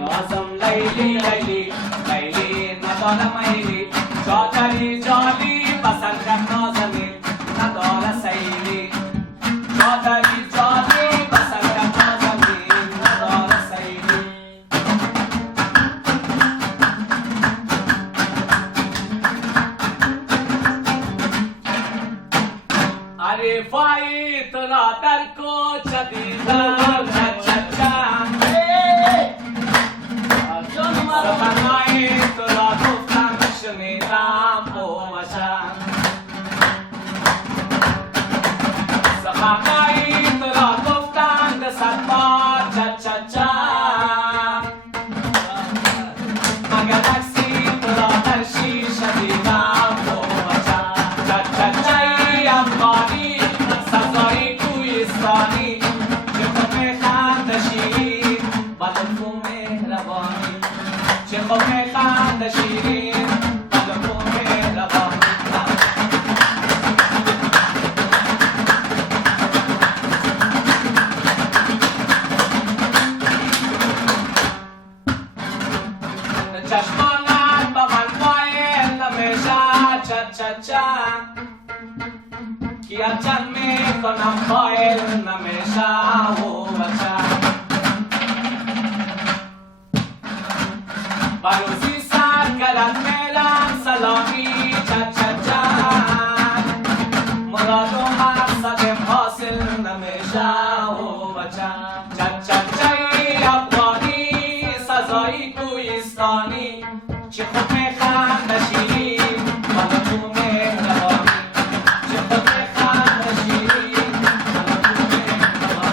نازم لیلی لیلی لیلی نداره میلی چادری جالی پسند کن نازمی نداره سیلی چادری جالی پسند کن نازمی نداره سیلی عرفایی تو را در کوچه دیدم سخنایی تو را گفتم شنیدم بوشم سخنایی تو را گفتم به صد بار مگر عکسی تو را در شیشه دیدم بوشم ای افغانی سزایی کوهستانی که خود میخند شیرین و لطف مهربانی چه خود میخند شیرین و لطف مهربانی چشمانت به من مایل نمیشه کیا چند میکنم مایل نمیشه و بچه بروزی سر کلت میلم سلامی مراد و مقصدم حاصل نمیشه و بچه ای افغانی سزایی کوهستانی چه خود میخند شیرین و لطف مهربانی چه خود میخند شیرین و لطف مهربانی